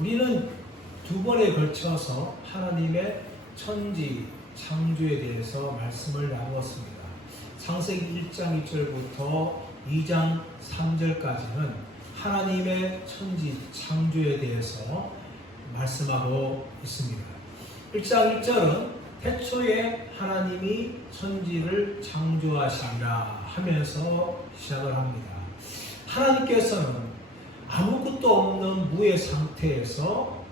우리는 두 번에 걸쳐서 하나님의 천지, 창조에 대해서 말씀을 나누었습니다. 창세기 1장 1절부터 2장 3절까지는 하나님의 천지, 창조에 대해서 말씀하고 있습니다. 1장 1절은 태초에 하나님이 천지를 창조하시리라 하면서 시작을 합니다. 하나님께서는 아무것도 없는 무의 상태에서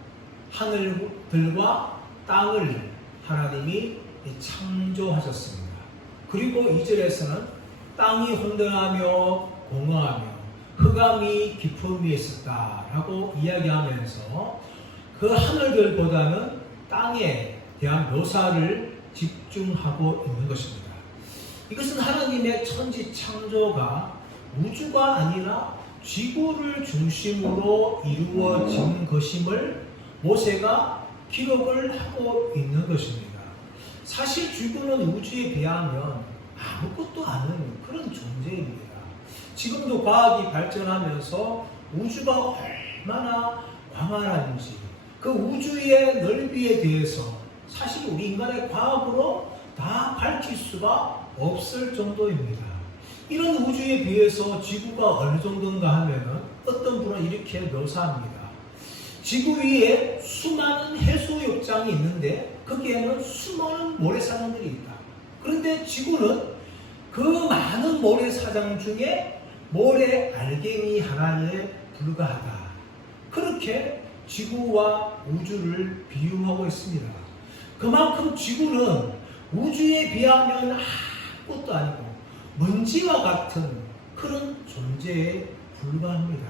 하늘들과 땅을 하나님이 창조하셨습니다. 그리고 2절에서는 땅이 혼돈하며 공허하며 흑암이 깊음 위에 있었다라고 이야기하면서 그 하늘들보다는 땅에 대한 묘사를 집중하고 있는 것입니다. 이것은 하나님의 천지 창조가 우주가 아니라 지구를 중심으로 이루어진 것임을 모세가 기록을 하고 있는 것입니다. 사실 지구는 우주에 비하면 아무것도 아닌 그런 존재입니다. 지금도 과학이 발전하면서 우주가 얼마나 광활한지 그 우주의 넓이에 대해서 사실 우리 인간의 과학으로 다 밝힐 수가 없을 정도입니다. 이런 우주에 비해서 지구가 어느 정도인가 하면은 어떤 분은 이렇게 묘사합니다. 지구 위에 수많은 해수욕장이 있는데 거기에는 수많은 모래사장들이 있다. 그런데 지구는 그 많은 모래사장 중에 모래 알갱이 하나에 불과하다. 그렇게 지구와 우주를 비유하고 있습니다. 그만큼 지구는 우주에 비하면 아무것도 아니고 먼지와 같은 그런 존재에 불과합니다.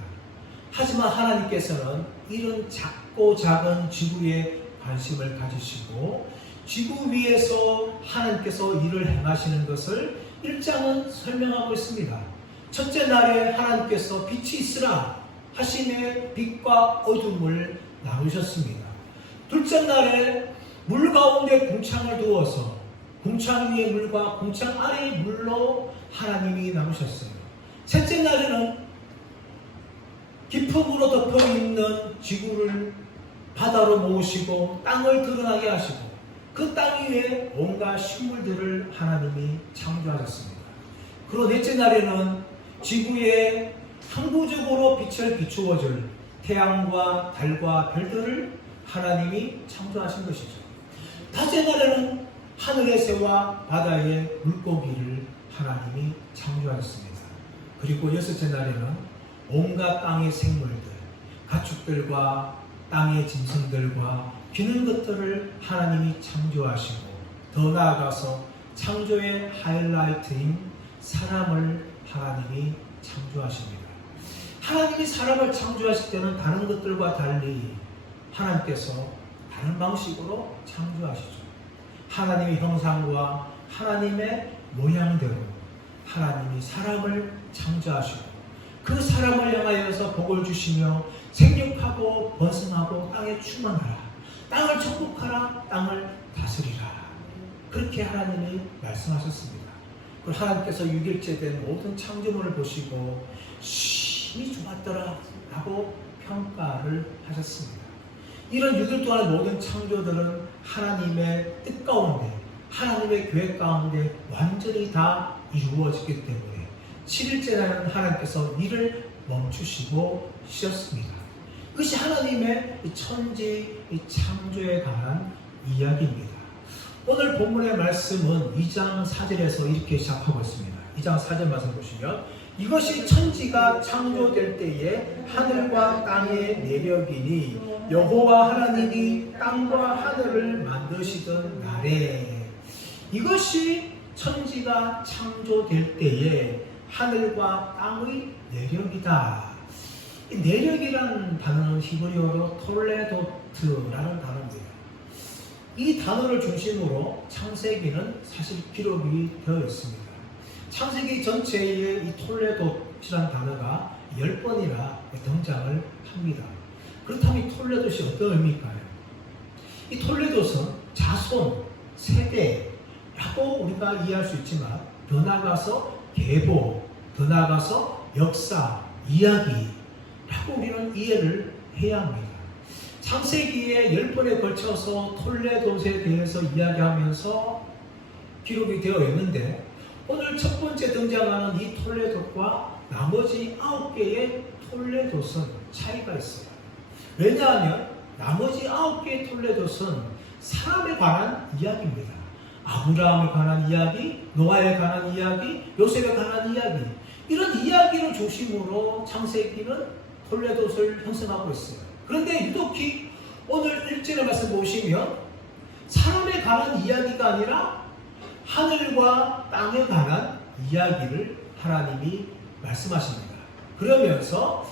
하지만 하나님께서는 이런 작고 작은 지구에 관심을 가지시고 지구 위에서 하나님께서 일을 행하시는 것을 1장은 설명하고 있습니다. 첫째 날에 하나님께서 빛이 있으라 하심에 빛과 어둠을 나누셨습니다. 둘째 날에 물 가운데 궁창을 두어서 궁창 위의 물과 궁창 아래의 물로 하나님이 나누셨어요. 셋째 날에는 깊음으로 덮여 있는 지구를 바다로 모으시고 땅을 드러나게 하시고 그 땅 위에 온갖 식물들을 하나님이 창조하셨습니다. 그리고 넷째 날에는 지구에 항구적으로 빛을 비추어줄 태양과 달과 별들을 하나님이 창조하신 것이죠. 다섯째 날에는 하늘의 새와 바다의 물고기를 하나님이 창조하셨습니다. 그리고 여섯째 날에는 온갖 땅의 생물들, 가축들과 땅의 짐승들과 기는 것들을 하나님이 창조하시고 더 나아가서 창조의 하이라이트인 사람을 하나님이 창조하십니다. 하나님이 사람을 창조하실 때는 다른 것들과 달리 하나님께서 다른 방식으로 창조하시죠. 하나님의 형상과 하나님의 모양대로 하나님이 사람을 창조하시고 그 사람을 향하여서 복을 주시며 생육하고 번성하고 땅에 충만하라, 땅을 정복하라, 땅을 다스리라, 그렇게 하나님이 말씀하셨습니다. 그리고 하나님께서 6일째 된 모든 창조물을 보시고 심히 좋았더라 라고 평가를 하셨습니다. 이런 6일 동안 모든 창조들은 하나님의 뜻 가운데, 하나님의 계획 가운데 완전히 다 이루어지기 때문에 7일째 날은 하나님께서 일을 멈추시고 쉬었습니다. 그것이 하나님의 천지 창조에 관한 이야기입니다. 오늘 본문의 말씀은 2장 4절에서 이렇게 시작하고 있습니다. 2장 4절 말씀 보시면 이것이 천지가 창조될 때에 하늘과 땅의 내력이니 여호와 하나님이 땅과 하늘을 만드시던 날에, 이것이 천지가 창조될 때에 하늘과 땅의 내력이다. 이 내력이라는 단어는 히브리어로 톨레도트라는 단어입니다. 이 단어를 중심으로 창세기는 사실 기록이 되어 있습니다. 창세기 전체에 이 톨레도트라는 단어가 10번이나 등장을 합니다. 그렇다면 이 톨레도트이 어떤 의미일까요? 이 톨레도트는 자손, 세대라고 우리가 이해할 수 있지만 더 나아가서 계보, 더 나아가서 역사, 이야기라고 우리는 이해를 해야 합니다. 창세기에 10번에 걸쳐서 톨레도스에 대해서 이야기하면서 기록이 되어 있는데 오늘 첫 번째 등장하는 이 톨레도과 나머지 9개의 톨레도스는 차이가 있어요. 왜냐하면 나머지 9개의 톨레도스는 사람에 관한 이야기입니다. 아브라함에 관한 이야기, 노아에 관한 이야기, 요셉에 관한 이야기, 이런 이야기를 중심으로 창세기는 톨레도스를 형성하고 있어요. 그런데 유독히 오늘 1절의 말씀 보시면 사람에 관한 이야기가 아니라 하늘과 땅에 관한 이야기를 하나님이 말씀하십니다. 그러면서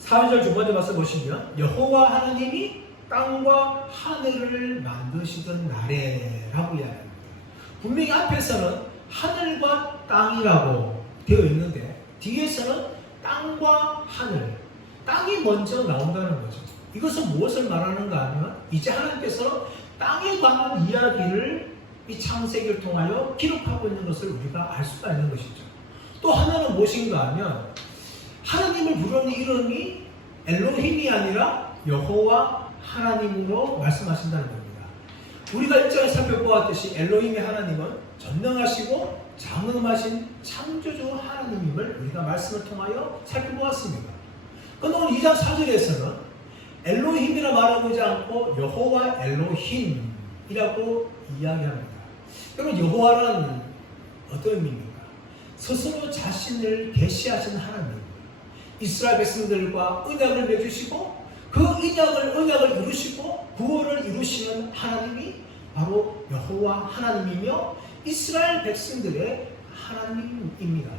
4절 두 번째 말씀 보시면 여호와 하나님이 땅과 하늘을 만드시던 날에 라고 이야기합니다. 분명히 앞에서는 하늘과 땅이라고 되어 있는데 뒤에서는 땅과 하늘, 땅이 먼저 나온다는 거죠. 이것은 무엇을 말하는가 하면 이제 하나님께서 땅에 관한 이야기를 이 창세기를 통하여 기록하고 있는 것을 우리가 알 수가 있는 것이죠. 또 하나는 무엇인가 하면 하나님을 부르는 이름이 엘로힘이 아니라 여호와 하나님으로 말씀하신다는 겁니다. 우리가 1절에 살펴보았듯이 엘로힘의 하나님은 전능하시고 장엄하신 창조주 하나님임을 우리가 말씀을 통하여 살펴보았습니다. 그런데 오늘 2장 4절에서는 엘로힘이라 말하지 않고 여호와 엘로힘이라고 이야기합니다. 여러분, 여호와는 어떤 의미입니까? 스스로 자신을 계시하신 하나님, 이스라엘 백성들과 언약을 맺으시고 그 언약을 이루시고 구원을 이루시는 하나님이 바로 여호와 하나님이며 이스라엘 백성들의 하나님입니다.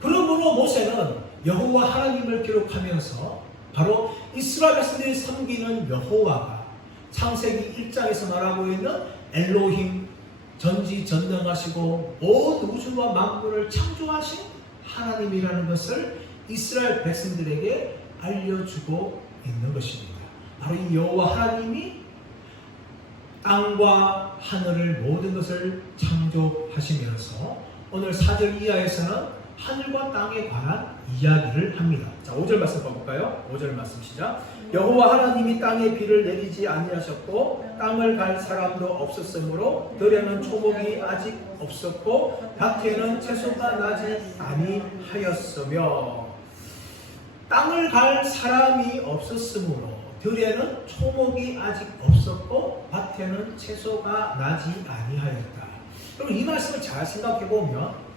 그러므로 모세는 여호와 하나님을 기록하면서 바로 이스라엘 백성들이 섬기는 여호와가 창세기 1장에서 말하고 있는 엘로힘, 전지전능하시고 온 우주와 만물을 창조하신 하나님이라는 것을 이스라엘 백성들에게 알려주고 있는 것입니다. 바로 이 여호와 하나님이 땅과 하늘을 모든 것을 창조하시면서 오늘 4절 이하에서는 하늘과 땅에 관한 이야기를 합니다. 자, 5절 말씀 봐볼까요? 5절 말씀 시작. 여호와 하나님이 땅에 비를 내리지 아니하셨고 땅을 갈 사람도 없었으므로 들에는 초목이 아직 없었고 밭에는 채소가 나지 아니하였으며 땅을 갈 사람이 없었으므로 들에는 초목이 아직 없었고 밭에는 채소가 나지 아니하였다. 그럼 이 말씀을 잘 생각해 보면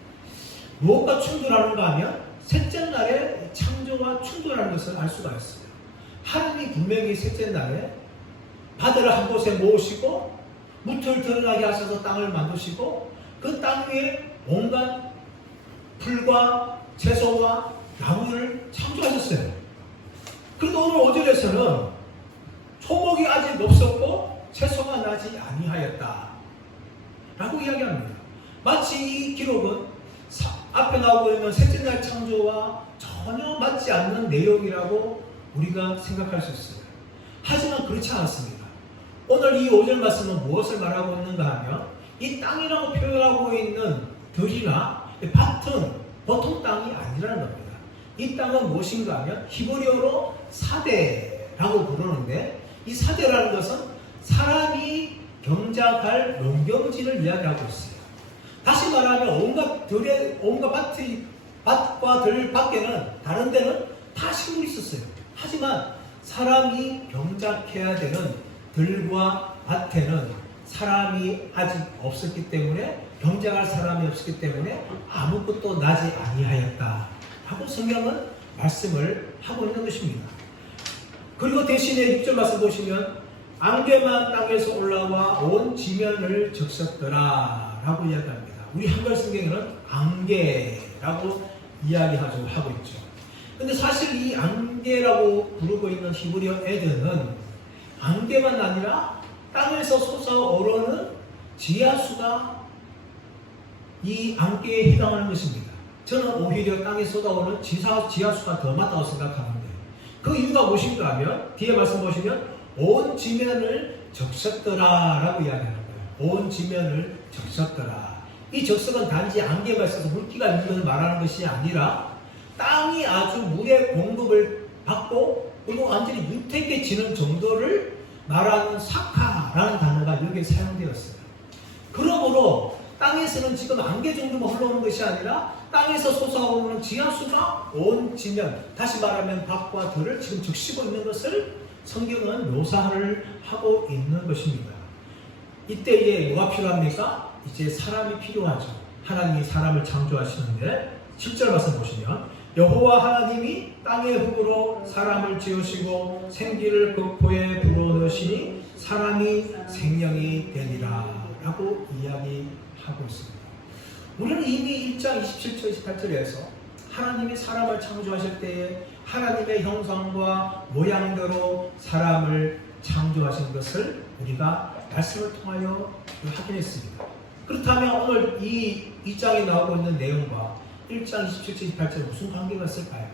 무엇과 충돌하는가 하면 셋째 날에 창조와 충돌하는 것을 알 수가 있어요. 하나님이 분명히 셋째 날에 바다를 한 곳에 모으시고 무틀 드러나게 하셔서 땅을 만드시고 그 땅 위에 온갖 풀과 채소와 나무를 창조하셨어요. 그런데 오늘 5절에서는 초목이 아직 없었고 채소가 나지 아니하였다 라고 이야기합니다. 마치 이 기록은 앞에 나오고 있는 셋째 날 창조와 전혀 맞지 않는 내용이라고 우리가 생각할 수 있어요. 하지만 그렇지 않습니다. 오늘 이 5절 말씀은 무엇을 말하고 있는가 하면 이 땅이라고 표현하고 있는 들이나 밭은 보통 땅이 아니라는 겁니다. 이 땅은 무엇인가 하면 히브리어로 사대라고 부르는데 이 사대라는 것은 사람이 경작할 농경지를 이야기하고 있어요. 다시 말하면 온갖 밭과 들 밖에는 다른 데는 다 식물이 있었어요. 하지만 사람이 경작해야 되는 들과 밭에는 사람이 아직 없었기 때문에 경작할 사람이 없었기 때문에 아무것도 나지 아니하였다 하고 성경은 말씀을 하고 있는 것입니다. 그리고 대신에 6절 말씀 보시면 안개만 땅에서 올라와 온 지면을 적셨더라 라고 이야기합니다. 우리 한글 성경에는 안개라고 하고 있죠. 근데 사실 이 안개라고 부르고 있는 히브리어 에드는 안개만 아니라 땅에서 솟아오르는 지하수가 이 안개에 해당하는 것입니다. 저는 오히려 땅에 쏟아오는 지하수가 더 맞다고 생각하는데 그 이유가 무엇인가 하면 뒤에 말씀 보시면 온 지면을 적셨더라 라고 이야기하는 거예요. 온 지면을 적셨더라. 이 적석은 단지 안개가 있어서 물기가 있는 것을 말하는 것이 아니라 땅이 아주 물의 공급을 받고 그리고 완전히 윤택해지는 정도를 말하는 사카라는 단어가 여기에 사용되었어요. 그러므로 땅에서는 지금 안개 정도만 흘러오는 것이 아니라 땅에서 솟아오르는 지하수가 온 지면, 다시 말하면 밖과 들을 지금 적시고 있는 것을 성경은 묘사를 하고 있는 것입니다. 이때에 뭐가 필요합니까? 이제 사람이 필요하죠. 하나님이 사람을 창조하시는데 7절 말씀 보시면 여호와 하나님이 땅의 흙으로 사람을 지으시고 생기를 그 코에 불어넣으시니 사람이 생명이 되니라 라고 이야기하고 있습니다. 우리는 이미 1장 27절 28절에서 하나님이 사람을 창조하실 때에 하나님의 형상과 모양대로 사람을 창조하신 것을 우리가 말씀을 통하여 확인했습니다. 그렇다면 오늘 이 2장에 나오고 있는 내용과 1장 27절 28절에 무슨 관계가 있을까요?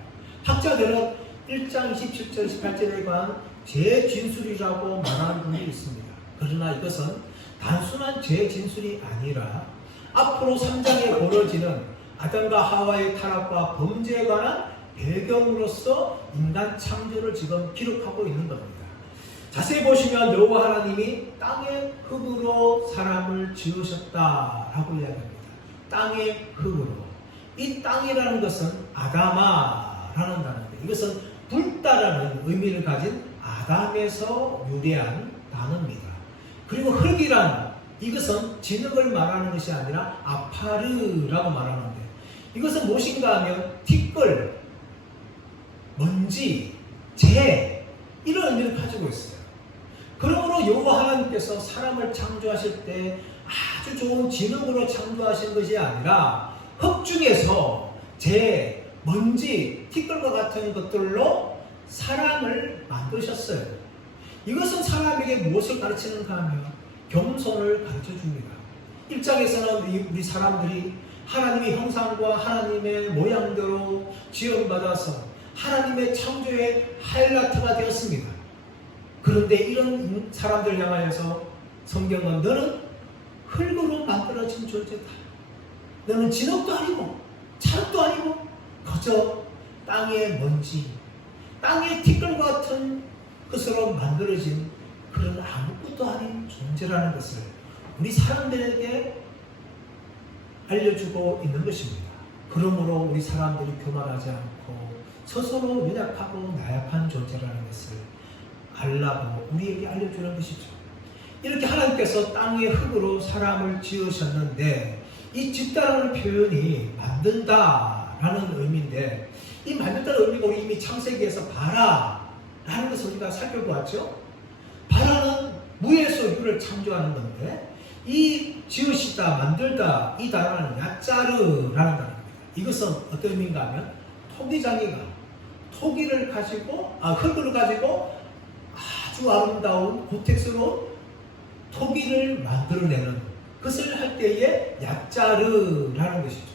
학자들은 1장 27절 28절에 관한 재진술이라고 말하는 분이 있습니다. 그러나 이것은 단순한 재진술이 아니라 앞으로 3장에 벌어지는 아담과 하와의 타락과 범죄에 관한 배경으로서 인간 창조를 지금 기록하고 있는 겁니다. 자세히 보시면 여호와 하나님이 땅의 흙으로 사람을 지으셨다라고 이야기합니다. 땅의 흙으로. 이 땅이라는 것은 아다마라는 단어인데 이것은 붉다라는 의미를 가진 아담에서 유래한 단어입니다. 그리고 흙이란 이것은 진흙을 말하는 것이 아니라 아파르라고 말하는데 이것은 무엇인가 하면 티끌, 먼지, 재 이런 의미를 가지고 있어요. 그러므로 여호와 하나님께서 사람을 창조하실 때 아주 좋은 진흙으로 창조하신 것이 아니라 흙 중에서 재, 먼지, 티끌과 같은 것들로 사람을 만드셨어요. 이것은 사람에게 무엇을 가르치는가 하면 겸손을 가르쳐 줍니다. 1장에서는 우리 사람들이 하나님의 형상과 하나님의 모양대로 지원받아서 하나님의 창조의 하이라이트가 되었습니다. 그런데 이런 사람들 향하여서 성경은 너는 흙으로 만들어진 존재다. 너는 진흙도 아니고 찰도 아니고 그저 땅의 먼지, 땅의 티끌 같은 것으로 만들어진 그런 아무것도 아닌 존재라는 것을 우리 사람들에게 알려주고 있는 것입니다. 그러므로 우리 사람들이 교만하지 않고 스스로 연약하고 나약한 존재라는 것을 알라고 우리에게 알려주는 것이죠. 이렇게 하나님께서 땅의 흙으로 사람을 지으셨는데 이 짓다라는 표현이 만든다라는 의미인데 이 만든다는 의미가 우리 이미 창세기에서 바라라는 것을 우리가 살펴보았죠. 바라는 무에서 유를 창조하는 건데 이 지으시다, 만들다 이 단어는 야짜르라는 단어입니다. 이것은 어떤 의미인가 하면 토기장이가 토기를 가지고 흙을 가지고 아주 아름다운 고택스러운 토기를 만들어내는 그것을 할 때에 야짜르라는 것이죠.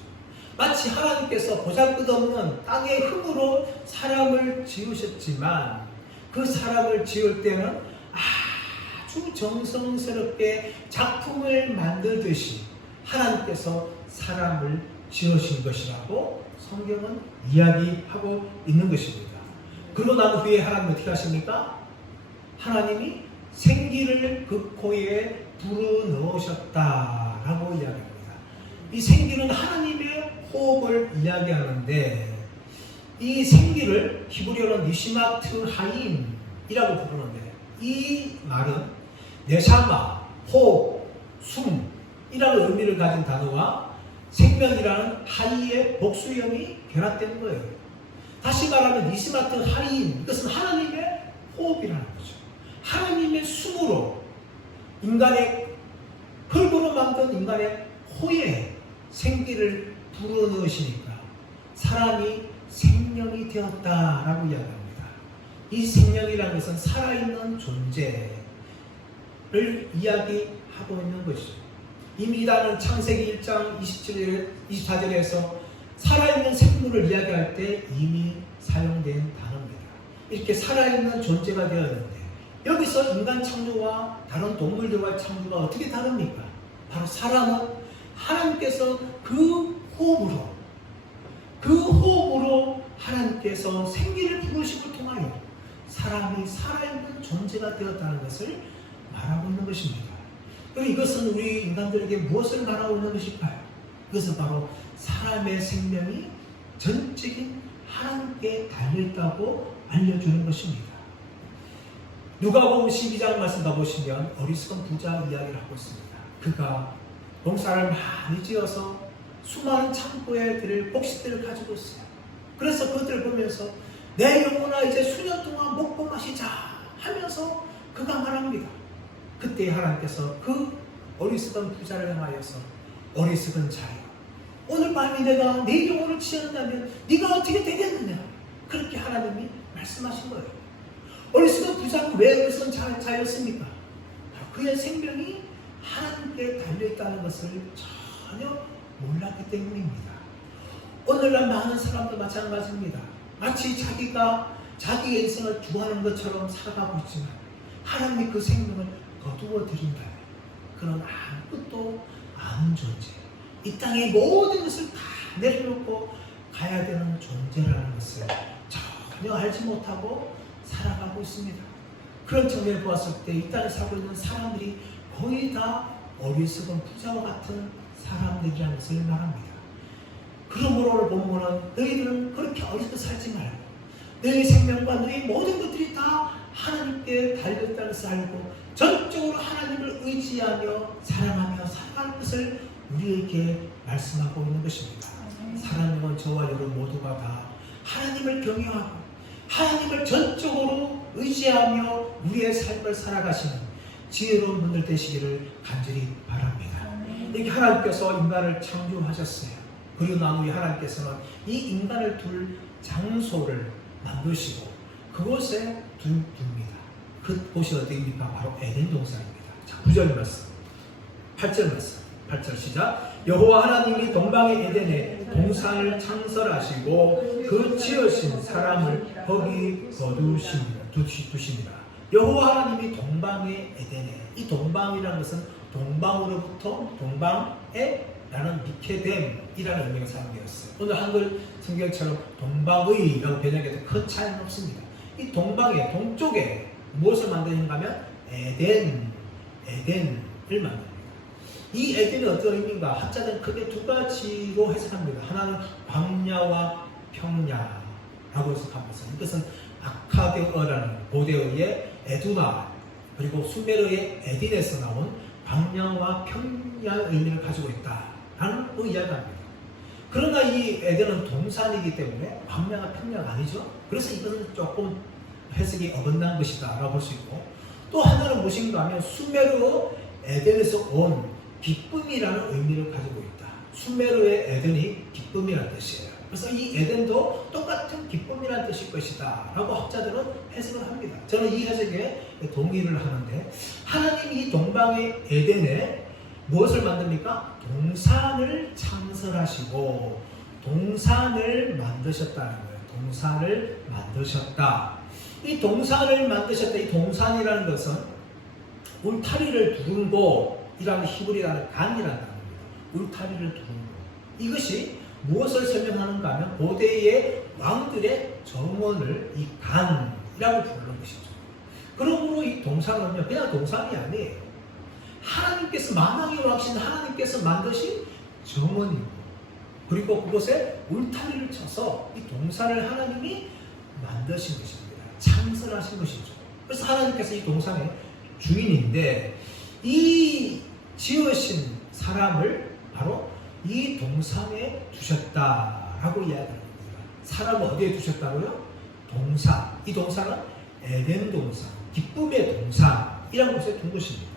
마치 하나님께서 보잘것없는 땅의 흙으로 사람을 지으셨지만 그 사람을 지을 때는 아주 정성스럽게 작품을 만들듯이 하나님께서 사람을 지으신 것이라고 성경은 이야기하고 있는 것입니다. 그러고 난 후에 하나님은 어떻게 하십니까? 하나님이 생기를 그 코에 불어넣으셨다라고 이야기합니다. 이 생기는 하나님의 호흡을 이야기하는데 이 생기를 히브리어로 니시마트 하임이라고 부르는데 이 말은 네샤마, 호흡, 숨이라는 의미를 가진 단어와 생명이라는 하이의 복수형이 결합된 거예요. 다시 말하면 니시마트 하임, 이것은 하나님의 호흡이라는 거죠. 하나님의 숨으로 인간의 흙으로 만든 인간의 코에 생기를 불어넣으시니까 사람이 생명이 되었다라고 이야기합니다. 이 생명이라는 것은 살아있는 존재를 이야기하고 있는 것이죠. 이미 다른 창세기 1장 24절에서 살아있는 생물을 이야기할 때 이미 사용된 단어입니다. 이렇게 살아있는 존재가 되었는데 여기서 인간 창조와 다른 동물들과의 창조가 어떻게 다릅니까? 바로 사람은 하나님께서 그 호흡으로 하나님께서 생기를 부으심을 통하여 사람이 살아있는 존재가 되었다는 것을 말하고 있는 것입니다. 그럼 이것은 우리 인간들에게 무엇을 말하고 있는 것일까요? 이것은 바로 사람의 생명이 전적인 하나님께 달려있다고 알려주는 것입니다. 누가복음 12장 말씀 가보시면 어리석은 부자 이야기를 하고 있습니다. 그가 농사를 많이 지어서 수많은 창고에 들을 곡식들을 가지고 있어요. 그래서 그들을 보면서 내 영혼아 이제 수년 동안 먹고 마시자 하면서 그가 말합니다. 그때 하나님께서 그 어리석은 부자를 향하여서 어리석은 자여, 오늘 밤에 내가 네 영혼을 취한다면 네가 어떻게 되겠느냐, 그렇게 하나님이 말씀하신 거예요. 어리석은 부자는 왜 어리석은 자였습니까? 그의 생명이 하나님께 달려있다는 것을 전혀 몰랐기 때문입니다. 오늘날 많은 사람도 마찬가지입니다. 마치 자기가 자기의 인생을 주하는 것처럼 살아가고 있지만 하나님이 그 생명을 거두어 드린다면 그런 아무것도 아닌 존재, 이 땅의 모든 것을 다 내려놓고 가야 되는 존재라는 것을 전혀 알지 못하고 살아가고 있습니다. 그런 측면을 보았을 때 이 땅에 살고 있는 사람들이 거의 다 어리석은 부자와 같은 사람들이라는 것을 말합니다. 그러므로 오늘 본문은 너희들은 그렇게 어리석게 살지 말고 너희 생명과 너희 모든 것들이 다 하나님께 달려있다는 것을 알고 전적으로 하나님을 의지하며 사랑하며 살아갈 것을 우리에게 말씀하고 있는 것입니다. 사랑하는 저와 여러분 모두가 다 하나님을 경외하고 하나님을 전적으로 의지하며 우리의 삶을 살아가시는 지혜로운 분들 되시기를 간절히 바랍니다. 이렇게 하나님께서 인간을 창조하셨어요. 그리고 난 후에 하나님께서는 이 인간을 둘 장소를 만드시고 그곳에 둡니다. 그곳이 어디입니까? 바로 에덴 동산입니다. 자, 9절 말씀, 8절 말씀, 8절 시작. 여호와 하나님이 동방의 에덴에 동산을 창설하시고 그 지으신 사람을 거기 두십니다. 여호와 하나님이 동방의 에덴에, 이 동방이라는 것은 동방으로부터 동방에 라는 미케뎀이라는 의미가 사용되었어요. 오늘 한글 성경처럼 동방의라고 번역해도 큰 차이는 없습니다. 이 동방의 동쪽에 무엇을 만드는가 하면 에덴을 만듭니다. 이 에덴이 어떤 의미인가? 학자들은 크게 두 가지로 해석합니다. 하나는 광야와 평야라고 해석하면서 이것은 아카데어라는 고대어의 에두나 그리고 수메르의 에딘에서 나온 광야와 평야의 의미를 가지고 있다라는 이야기합니다. 그러나 이 에덴은 동산이기 때문에 광야가 평야가 아니죠. 그래서 이것은 조금 해석이 어긋난 것이다 라고 볼 수 있고, 또 하나는 무엇인가 하면 수메르 에덴에서 온 기쁨이라는 의미를 가지고 있다. 수메르의 에덴이 기쁨이라는 뜻이에요. 그래서 이 에덴도 똑같은 기쁨이라는 뜻일 것이다 라고 학자들은 해석을 합니다. 저는 이 해석에 동의를 하는데, 하나님이 이 동방의 에덴에 무엇을 만듭니까? 동산을 창설하시고 동산을 만드셨다는 거예요. 동산을 만드셨다. 이 동산을 만드셨다. 이 동산이라는 것은 울타리를 두른 곳이라는 히브리어의 간이라는 단어입니다. 울타리를 두른 곳. 이것이 무엇을 설명하는가 하면 고대의 왕들의 정원을 이 간이라고 부르는 것이죠. 그러므로 이 동산은요, 그냥 동산이 아니에요. 하나님께서 만왕의 왕신 하나님께서 만드신 정원이고, 그리고 그곳에 울타리를 쳐서 이 동산을 하나님이 만드신 것입니다. 창설하신 것이죠. 그래서 하나님께서 이 동산의 주인인데, 이 지으신 사람을 바로 이 동산에 두셨다라고 이야기합니다. 사람을 어디에 두셨다고요? 동산. 이 동산은 에덴 동산, 기쁨의 동산이라는 곳에 둔 것입니다.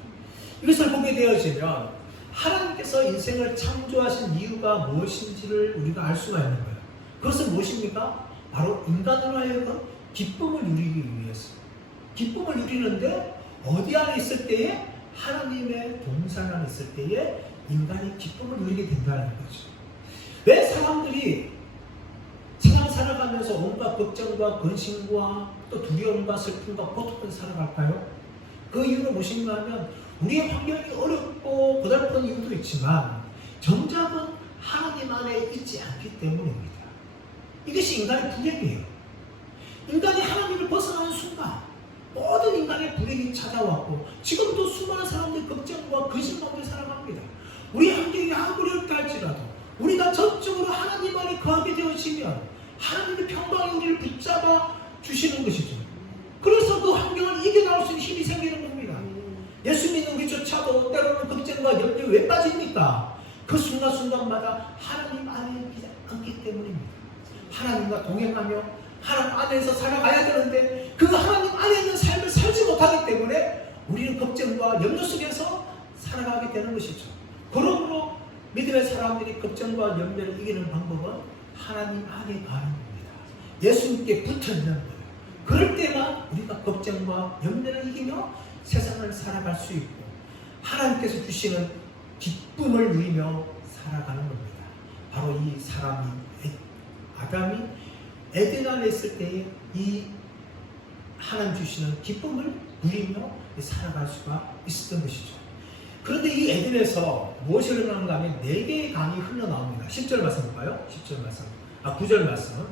이것을 보게 되어지면 하나님께서 인생을 창조하신 이유가 무엇인지를 우리가 알 수가 있는 거예요. 그것은 무엇입니까? 바로 인간으로 하여금 기쁨을 누리기 위해서. 기쁨을 누리는데 어디 안에 있을 때에? 하나님의 동산 안에 있을 때에 인간이 기쁨을 누리게 된다는 거죠. 왜 사람들이 세상 살아가면서 온갖 걱정과 근심과 또 두려움과 슬픔과 고통을 살아갈까요? 그 이유는 무엇인가 하면 우리의 환경이 어렵고 고달픈 이유도 있지만 정작은 하나님 안에 있지 않기 때문입니다. 이것이 인간의 불행이에요. 인간이 하나님을 벗어나는 순간 모든 인간의 불행이 찾아왔고 지금도 수많은 사람들이 걱정과 근심 가운데 살아갑니다. 우리 환경이 아무리 어렵다 할지라도 우리가 전적으로 하나님 안에 거하게 되어지면 하나님의 평강이 우리를 붙잡아 주시는 것이죠. 그래서 그 환경을 이겨나올 수 있는 힘이 생기는 겁니다. 예수 믿는 우리조차도 때로는 걱정과 염려에 왜 빠집니까? 그 순간순간마다 하나님 안에 있지 않기 때문입니다. 하나님과 동행하며 하나님 안에서 살아가야 되는데 그 하나님 안에 있는 삶을 살지 못하기 때문에 우리는 걱정과 염려 속에서 살아가게 되는 것이죠. 그러므로 믿음의 사람들이 걱정과 염려를 이기는 방법은 하나님 안에 가는 겁니다. 예수님께 붙어있는 거예요. 그럴 때만 우리가 걱정과 염려를 이기며 세상을 살아갈 수 있고 하나님께서 주시는 기쁨을 누리며 살아가는 겁니다. 바로 이 사람이 아담이 에덴 안에 있을 때에 이 하나님 주시는 기쁨을 누리며 살아갈 수가 있었던 것이죠. 그런데 이 에덴에서 무엇이 흘러나오는가 하면 4개의 강이 흘러나옵니다. 10절 말씀 볼까요? 10절 말씀. 9절 말씀.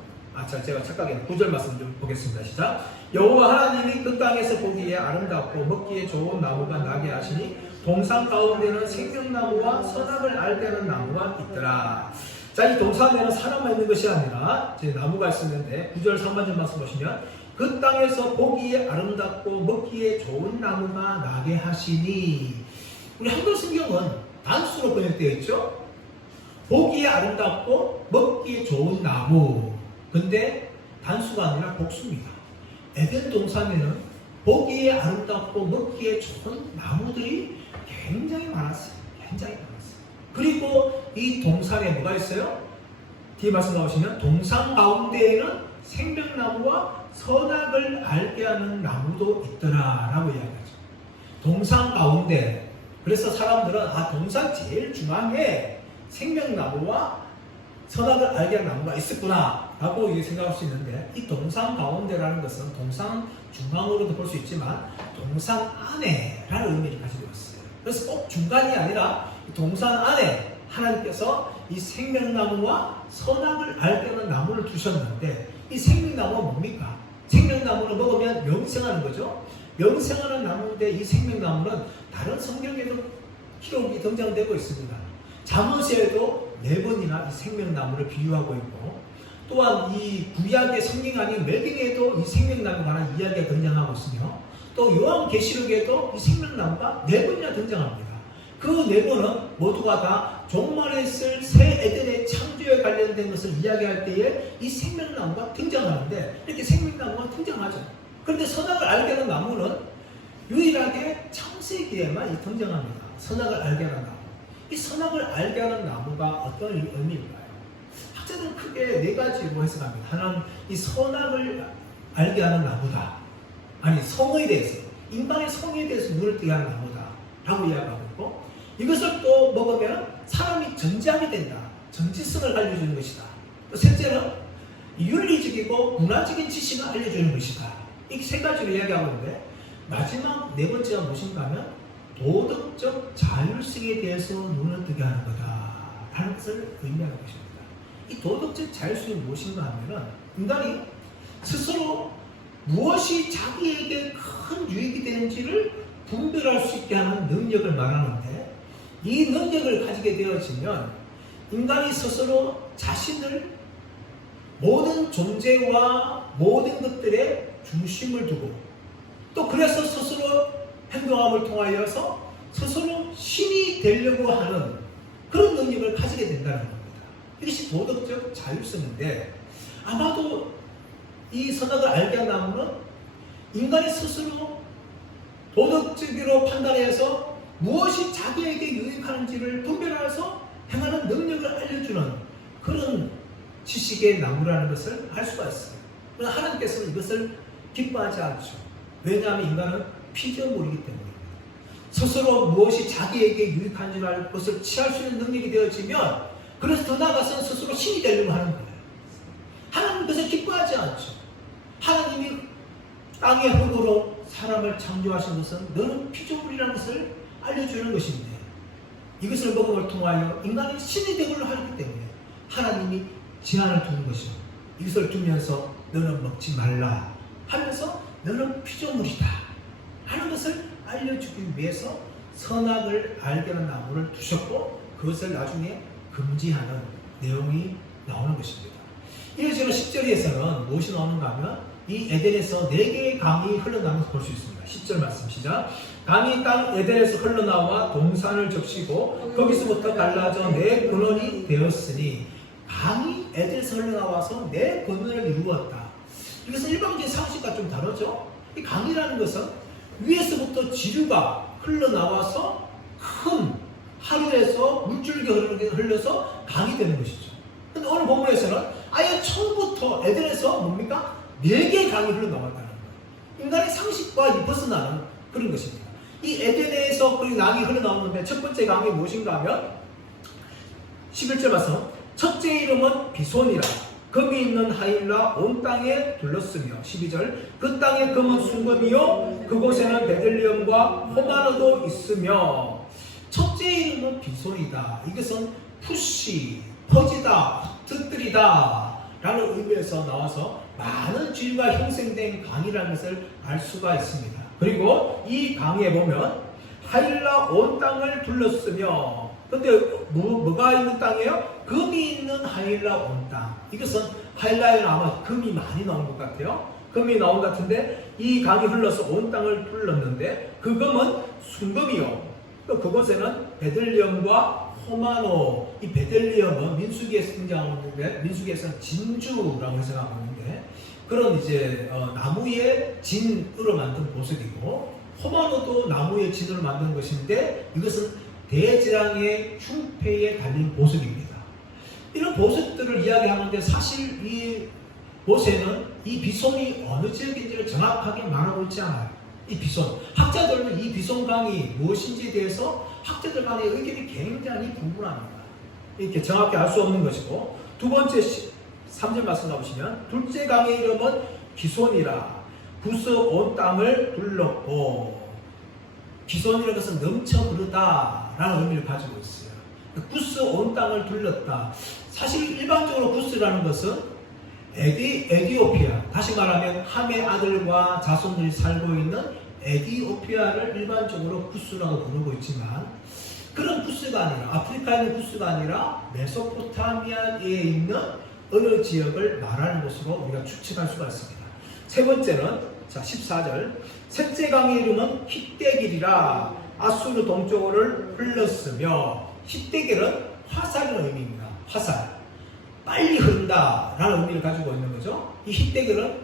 제가 착각했네. 9절 말씀 좀 보겠습니다. 시작. 여호와 하나님이 그 땅에서 보기에 아름답고 먹기에 좋은 나무가 나게 하시니 동산 가운데는 생명나무와 선악을 알게 하는 나무가 있더라. 자, 이 동산에는 사람만 있는 것이 아니라 나무가 있었는데 9절 상반절 말씀 보시면 그 땅에서 보기에 아름답고 먹기에 좋은 나무가 나게 하시니 우리 한글 성경은 단수로 번역되어 있죠. 보기에 아름답고 먹기에 좋은 나무. 근데 단수가 아니라 복수입니다. 에덴 동산에는 보기에 아름답고 먹기에 좋은 나무들이 굉장히 많았어요. 굉장히 많았어요. 그리고 이 동산에 뭐가 있어요? 뒤에 말씀 나오시면 동산 가운데에는 생명나무와 선악을 알게 하는 나무도 있더라 라고 이야기하죠. 동산 가운데. 그래서 사람들은 동산 제일 중앙에 생명나무와 선악을 알게 하는 나무가 있었구나 라고 생각할 수 있는데 이 동산 가운데라는 것은 동산 중앙으로도 볼 수 있지만 동산 안에라는 의미를 가지고 있어요. 그래서 꼭 중간이 아니라 동산 안에 하나님께서 이 생명나무와 선악을 알게 하는 나무를 두셨는데 이 생명나무가 뭡니까? 생명나무를 먹으면 영생하는 거죠. 영생하는 나무인데 이 생명나무는 다른 성경에도 기록이 등장되고 있습니다. 잠언서에도 4번이나 이 생명나무를 비유하고 있고 또한 이 구약의 성경 아닌 외경에도 이 생명나무에 관한 이야기가 등장하고 있으며 또 요한계시록에도 이 생명나무가 4번이나 등장합니다. 그 4번은 모두가 다 종말에 있을 새 에덴의 창조에 관련된 것을 이야기할 때에 이 생명나무가 등장하는데 이렇게 생명나무가 등장하죠. 그런데 선악을 알게 하는 나무는 유일하게 창세기에만 등장합니다. 선악을 알게 하는 나무. 이 선악을 알게 하는 나무가 어떤 의미일까요? 학자들은 크게 4가지로 해석합니다. 하나는 이 선악을 알게 하는 나무다. 아니 성에 대해서 인간의 성에 대해서 눈을 뜨게 하는 나무다 라고 이야기하고 있고 이것을 또 먹으면 사람이 전지하게 된다. 전지성을 알려주는 것이다. 또 셋째는 윤리적이고 문화적인 지식을 알려주는 것이다. 이 3가지로 이야기하고 있는데 마지막 4번째가 무엇인가 하면 도덕적 자율성에 대해서 눈을 뜨게 하는 거다 라는 것을 의미하는 것입니다. 이 도덕적 자율성이 무엇인가 하면 인간이 스스로 무엇이 자기에게 큰 유익이 되는지를 분별할 수 있게 하는 능력을 말하는데 이 능력을 가지게 되어지면 인간이 스스로 자신을 모든 존재와 모든 것들의 중심을 두고 또 그래서 스스로 행동함을 통하여서 스스로 신이 되려고 하는 그런 능력을 가지게 된다는 겁니다. 이것이 도덕적 자율성인데 아마도 이 선악을 알게 한 나무는 인간이 스스로 도덕적으로 판단해서 무엇이 자기에게 유익하는지를 분별해서 행하는 능력을 알려주는 그런 지식의 나무라는 것을 알 수가 있어요. 그러나 하나님께서는 이것을 기뻐하지 않죠. 왜냐하면 인간은 피조물이기 때문입니다. 스스로 무엇이 자기에게 유익한지 알 것을 취할 수 있는 능력이 되어지면 그래서 더 나아가서는 스스로 신이 되려고 하는 거예요. 하나님은 그것을 기뻐하지 않죠. 하나님이 땅의 흙으로 사람을 창조하신 것은 너는 피조물이라는 것을 알려주는 것인데 이것을 먹음을 통하여 인간이 신이 되기를 하기 때문에 하나님이 제한을 두는 것이죠. 이것을 두면서 너는 먹지 말라 하면서 너는 피조물이다 하는 것을 알려주기 위해서 선악을 알게 하는 나무를 두셨고 그것을 나중에 금지하는 내용이 나오는 것입니다. 이어지는 10절에서는 무엇이 나오는가 하면 이 에덴에서 4개의 강이 흘러나오는 것을 볼 수 있습니다. 10절 말씀 시작. 강이 땅 에덴에서 흘러나와 동산을 적시고 거기서부터 갈라져 4근원이 되었으니 강이 에덴에서 흘러나와서 4근원을 이루었다. 이것은 일반적인 상식과 좀 다르죠. 이 강이라는 것은 위에서부터 지류가 흘러나와서 큰 하루에서 물줄기가 흘러서 강이 되는 것이죠. 근데 오늘 본문에서는 아예 처음부터 에덴에서 뭡니까? 4개의 강이 흘러나왔다는 거예요. 인간의 상식과 벗어나는 그런 것입니다. 이 에덴에서 그 강이 흘러나오는데 첫 번째 강이 무엇인가 하면 11절 말씀 첫째 이름은 비손이라 금이 있는 하일라 온 땅에 둘렀으며 12절 그 땅의 금은 순금이요 그곳에는 베들리엄과 호마노도 있으며 첫째 이름은 비손이다. 이것은 푸시, 퍼지다, 흩뜨리다 라는 의미에서 나와서 많은 쥐가 형성된 강이라는 것을 알 수가 있습니다. 그리고 이 강에 보면 하일라 온 땅을 둘렀으며 근데 뭐가 있는 땅이에요? 금이 있는 하일라 온 땅. 이것은 하일라에는 아마 금이 많이 나온 것 같아요. 금이 나온 것 같은데 이 강이 흘러서 온 땅을 둘렀는데 그 금은 순금이요. 또 그곳에는 베들리엄과 호마노, 이 베들리엄은 민수기에서 등장하는데 민수기에서는 진주라고 해석하고 있는데 그런 이제 나무의 진으로 만든 보석이고 호마노도 나무의 진으로 만든 것인데 이것은 대지랑의 흉패에 달린 보석입니다. 이런 보석들을 이야기하는데 사실 이 모세는 이 비손이 어느 지역인지를 정확하게 말하고 있지 않아요. 이 비손. 학자들은 이 비손강이 무엇인지에 대해서 학자들 간의 의견이 굉장히 분분합니다. 이렇게 정확히 알 수 없는 것이고 두 번째 3절 말씀 가보시면 둘째 강의 이름은 기손이라 구스 온 땅을 둘렀고 기손이라는 것은 넘쳐 흐르다 라는 의미를 가지고 있어요. 구스 온 땅을 둘렀다. 사실 일반적으로 구스라는 것은 에디오피아, 다시 말하면 함의 아들과 자손들이 살고 있는 에디오피아를 일반적으로 구스라고 부르고 있지만 그런 구스가 아니라 아프리카에 있는 구스가 아니라 메소포타미아에 있는 어느 지역을 말하는 것으로 우리가 추측할 수가 있습니다. 세 번째는 자 14절 셋째 강의 이름은 힛데길이라 아수르 동쪽을 흘렀으며 힛데길은 화살이라는 의미입니다. 화살 빨리 흐른다 라는 의미를 가지고 있는 거죠. 이 힛데길은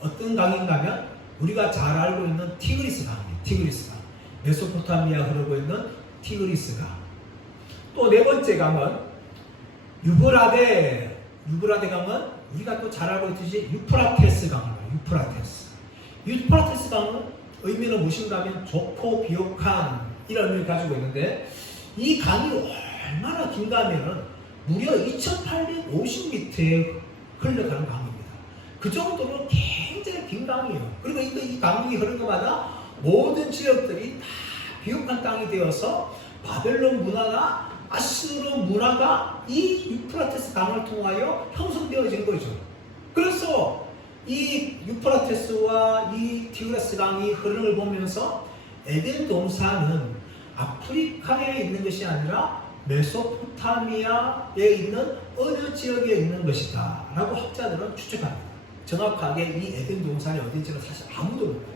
어떤 강인가 하면 우리가 잘 알고 있는 티그리스 강이에요. 티그리스 강. 메소포타미아 흐르고 있는 티그리스 강. 또 네 번째 강은 유브라데 강은 우리가 또 잘 알고 있듯이 유프라테스 강이에요. 유프라테스 강은 의미는 무엇인가 하면 좋고 비옥한 이런 의미를 가지고 있는데 이 강이 얼마나 긴가 하면은 무려 2850m에 흘러가는 강입니다. 그 정도로 굉장히 긴 강이에요. 그리고 이 강이 흐르는 것마다 모든 지역들이 다 비옥한 땅이 되어서 바벨론 문화나 아수르 문화가 이 유프라테스 강을 통하여 형성되어진 거죠. 그래서 이 유프라테스와 이 티그리스 강이 흐르는 걸 보면서 에덴 동산은 아프리카에 있는 것이 아니라 메소포타미아에 있는 어느 지역에 있는 것이다 라고 학자들은 추측합니다. 정확하게 이 에덴 동산이 어딘지는 사실 아무도 몰라요.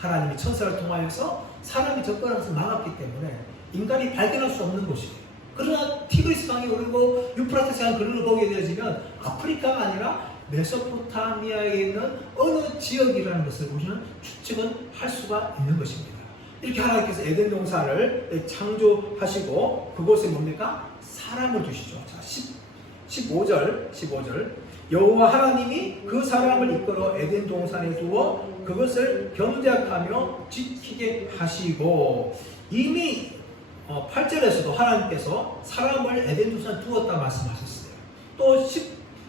하나님이 천사를 통하여서 사람이 접근하는 것을 막았기 때문에 인간이 발견할 수 없는 곳이에요. 그러나 티그리스 강이 흐르고 유프라테스 강이 흐르는 걸 보게 되어지면 아프리카가 아니라 메소포타미아에 있는 어느 지역이라는 것을 우리는 추측은 할 수가 있는 것입니다. 이렇게 하나님께서 에덴 동산을 창조하시고 그곳에 뭡니까? 사람을 두시죠. 자, 15절 여호와 하나님이 그 사람을 이끌어 에덴 동산에 두어 그것을 경작하며 지키게 하시고 이미 8절에서도 하나님께서 사람을 에덴 동산에 두었다 말씀하셨어요. 또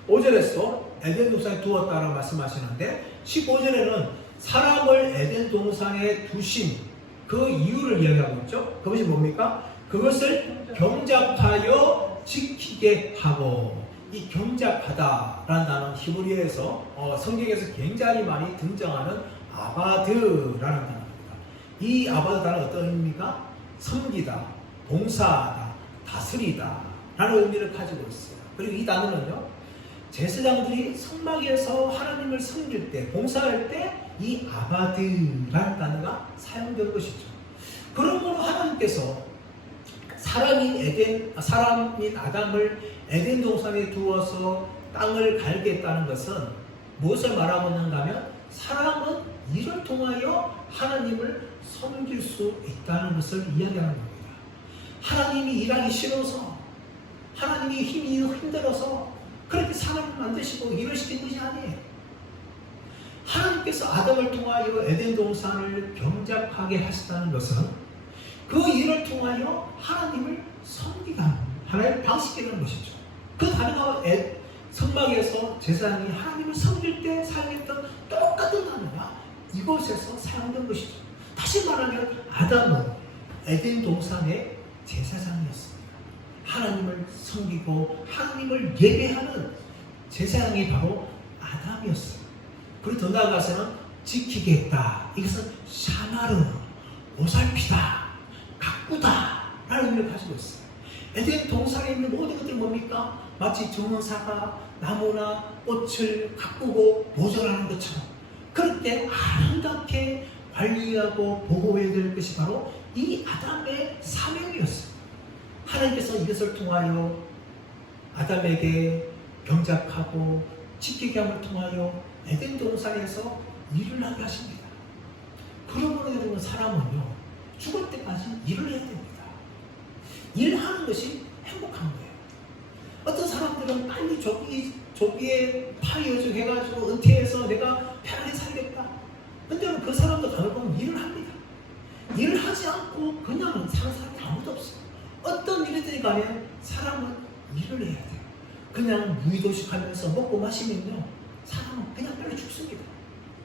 15절에서도 에덴 동산에 두었다라고 말씀하시는데 15절에는 사람을 에덴 동산에 두신 그 이유를 이야기하고 있죠. 그것이 뭡니까? 그것을 경작하여 지키게 하고 이 경작하다라는 단어는 히브리어에서 성경에서 굉장히 많이 등장하는 아바드라는 단어입니다. 이 아바드 단어는 어떤 의미입니까? 섬기다, 봉사하다, 다스리다 라는 의미를 가지고 있어요. 그리고 이 단어는요, 제사장들이 성막에서 하나님을 섬길 때, 봉사할 때 이 아바드라는 단어가 사용된 것이죠. 그러므로 하나님께서 사람인 아담을 에덴 동산에 두어서 땅을 갈겠다는 것은 무엇을 말하고 있는가 하면, 사람은 이를 통하여 하나님을 섬길 수 있다는 것을 이야기하는 겁니다. 하나님이 일하기 싫어서, 하나님이 힘이 힘들어서 그렇게 사람을 만드시고 일을 시킨 것이 아니에요. 하나님께서 아담을 통하여 에덴 동산을 경작하게 하셨다는 것은 그 일을 통하여 하나님을 섬기게 하는 하나의 방식이라는 것이죠. 그 단어가 성막에서 제사장이 하나님을 섬길 때 사용했던 똑같은 단어가 이곳에서 사용된 것이죠. 다시 말하면 아담은 에덴 동산의 제사장이었습니다. 하나님을 섬기고 하나님을 예배하는 제사장이 바로 아담이었어요. 그리고 더 나아가서는 지키겠다. 이것은 샤마르, 보살피다, 가꾸다 라는 의미를 가지고 있어요. 에덴 동산에 있는 모든 것들이 뭡니까? 마치 정원사가 나무나 꽃을 가꾸고 보존하는 것처럼 그렇게 아름답게 관리하고 보호해야 될 것이 바로 이 아담의 사명이었어요. 하나님께서 이것을 통하여 아담에게 경작하고 지키게 함을 통하여 에덴 동산에서 일을 하게 하십니다. 그러므로 여러분, 사람은요, 죽을 때까지 일을 해야 됩니다. 일하는 것이 행복한 거예요. 어떤 사람들은 빨리 조기에 파이어족 해가지고 은퇴해서 내가 편하게 살겠다. 근데 그 사람도 가만 보면 일을 합니다. 일을 하지 않고 그냥 사는 사람이 아무도 없어요. 어떤 일이든지 가면 사람은 일을 해야 돼요. 그냥 무의도식 하면서 먹고 마시면요, 사람은 그냥 빨리 죽습니다.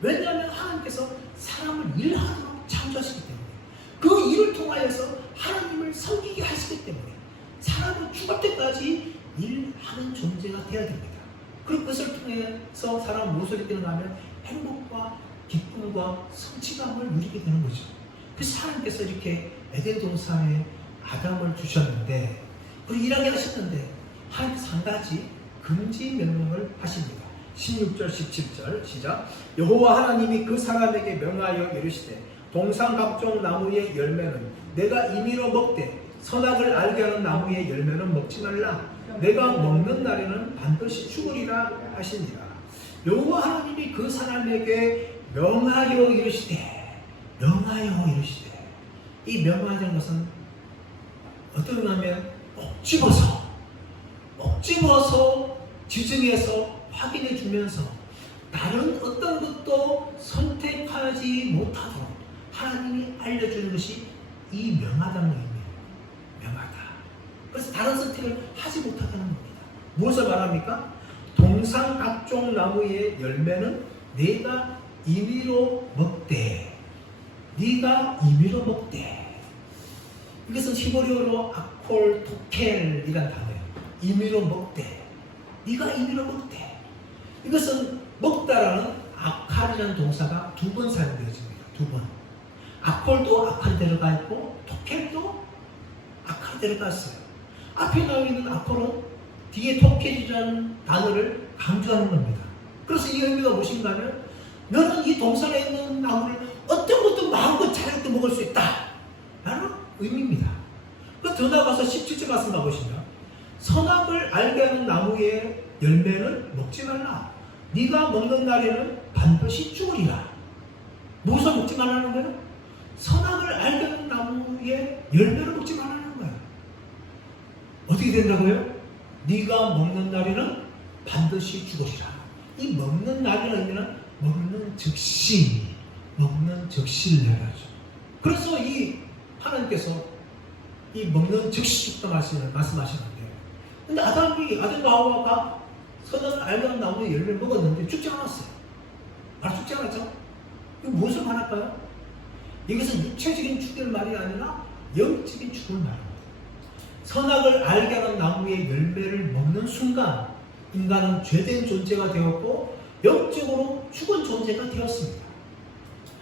왜냐하면 하나님께서 사람을 일하도록 창조하시기 때문에, 그 일을 통하여서 하나님을 섬기게 하시기 때문에 사람은 죽을 때까지 일하는 존재가 되어야 됩니다. 그리고 그것을 통해서 사람은 무엇을 느끼는가 하면 행복과 기쁨과 성취감을 누리게 되는 거죠. 그래서 하나님께서 이렇게 에덴 동산에 아담을 주셨는데, 그리고 일하게 하셨는데 하나님께서 한 가지 금지 명령을 하십니다. 16절 17절 시작. 여호와 하나님이 그 사람에게 명하여 이르시되, 동산 각종 나무의 열매는 내가 임의로 먹되 선악을 알게 하는 나무의 열매는 먹지 말라. 내가 먹는 날에는 반드시 죽으리라 하시니라. 여호와 하나님이 그 사람에게 명하여 이르시되, 이 명하는 것은 어떤 의미냐면 꼭 집어서 지정해서 확인해 주면서 다른 어떤 것도 선택하지 못하도록 하나님이 알려주는 것이 이 명하다는 의미예요. 명하다. 그래서 다른 선택을 하지 못하다는 겁니다. 무엇을 말합니까? 동산 각종 나무의 열매는 네가 임의로 먹되, 이것은 히브리어로 아콜 토켈이라는 단어예요. 임의로 먹되, 네가 임의로 먹되. 이것은 먹다라는 아칼이라는 동사가 2번 사용되어집니다. 2번. 아콜도 아칼이 들어가 있고 토켈도 아칼이 들어가 있어요. 앞에 나와 있는 아콜은 뒤에 토켈이라는 단어를 강조하는 겁니다. 그래서 이 의미가 무엇인가 하면, 너는 이 동산에 있는 나무를 어떤 것도 마음껏 자유롭게 먹을 수 있다 라는 의미입니다. 더 나아가서 17절 말씀 가보시면, 선악을 알게 하는 나무의 열매는 먹지 말라. 네가 먹는 날에는 반드시 죽으리라. 무엇을 먹지 말라는 거예요? 선악을 알게 하는 나무의 열매를 먹지 말라는 거예요. 어떻게 된다고요? 네가 먹는 날에는 반드시 죽으리라. 이 먹는 날이라는 의미는 먹는 즉시를 얘기하죠. 그래서 이 하나님께서 이 먹는 즉시 죽다 말씀하시는데, 근데 아담과 하와가 선악을 알게 하는 나무의 열매를 먹었는데 죽지 않았어요. 죽지 않았죠? 이거 무엇을 말할까요? 이것은 육체적인 죽을 말이 아니라 영적인 죽을 말입니다. 선악을 알게 하는 나무의 열매를 먹는 순간 인간은 죄된 존재가 되었고 영적으로 죽은 존재가 되었습니다.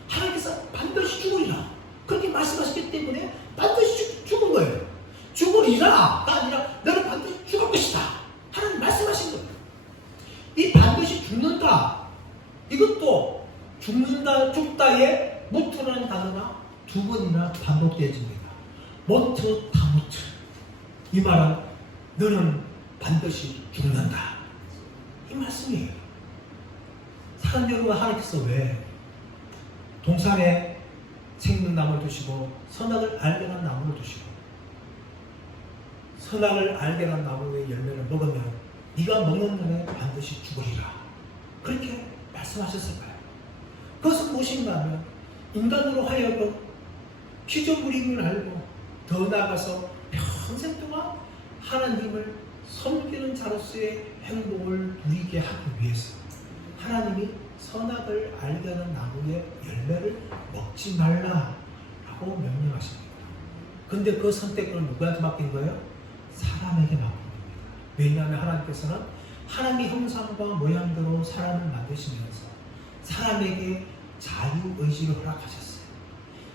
하나님께서 반드시 죽으리라 그렇게 말씀하셨기 때문에 반드시 죽은 거예요. 죽으리라가 아니라 너는 반드시 죽을 것이다 하나님 말씀하신 거예요. 이 반드시 죽는다, 이것도 죽는다, 죽다에 무트라는 단어가 두 번이나 반복되어집니다. 모트, 다무트. 이 말은 너는 반드시 죽는다, 이 말씀이에요. 사람 여러분, 하나님께서 왜 동산에 생명나무를 두시고 선악을 알게 한 나무를 두시고 선악을 알게 한 나무의 열매를 먹으면 네가 먹는 날에 반드시 죽으리라 그렇게 말씀하셨을까요? 그것은 무엇인가 하면 인간으로 하여금 피조물임을 알고 더 나아가서 평생 동안 하나님을 섬기는 자로서의 행복을 누리게 하기 위해서 하나님이 선악을 알게 하는 나무의 열매를 먹지 말라라고 명령하십니다. 근데 그 선택권은 누구한테 맡긴 거예요? 사람에게 맡긴 겁니다. 왜냐하면 하나님께서는 하나님의 형상과 모양대로 사람을 만드시면서 사람에게 자유의지를 허락하셨어요.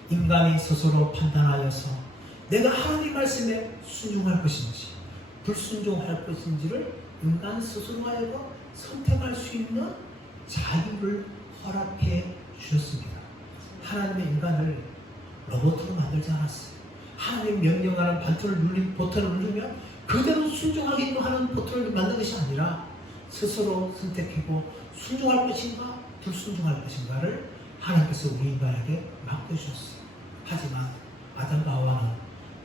인간이 스스로 판단하여서 내가 하나님 말씀에 순종할 것인지 불순종할 것인지를 인간 스스로 하여금 선택할 수 있는 자유를 허락해 주셨습니다. 하나님의 인간을 로봇으로 만들지 않았어요. 하나님 명령하는 버튼을 누르면 그대로 순종하게끔 하는 버튼을 만든 것이 아니라 스스로 선택하고 순종할 것인가 불순종할 것인가를 하나님께서 우리 인간에게 맡겨주셨어요. 하지만 아담과 하와는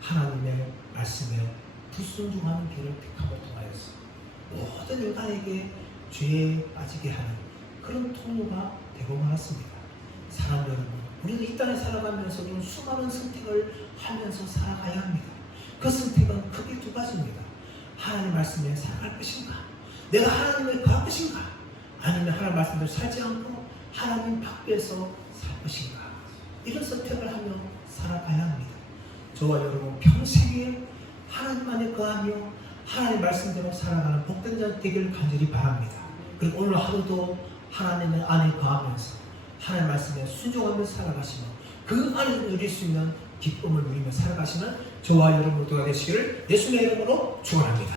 하나님의 말씀에 불순종하는 길을 택하고 통하여서 모든 인간에게 죄에 빠지게 하는 그런 통로가 되고 말았습니다. 사람 여러분, 우리는 이 땅에 살아가면서도 수많은 선택을 하면서 살아가야 합니다. 그 선택은 크게 두 가지입니다. 하나님 말씀에 살아갈 것인가, 내가 하나님을 구할 것인가, 아니면 하나님 말씀대로 살지 않고 하나님 밖에서 살 것인가. 이런 선택을 하며 살아가야 합니다. 저와 여러분 평생에 하나님 안에 거하며 하나님 말씀대로 살아가는 복된 자 되기를 간절히 바랍니다. 그리고 오늘 하루도 하나님 안에 거하면서 하나님 말씀에 순종하며 살아가시며 그 안에서 누릴 수 있는 기쁨을 누리며 살아가시는 저와 여러분 모두가 되시기를 예수님의 이름으로 축원합니다.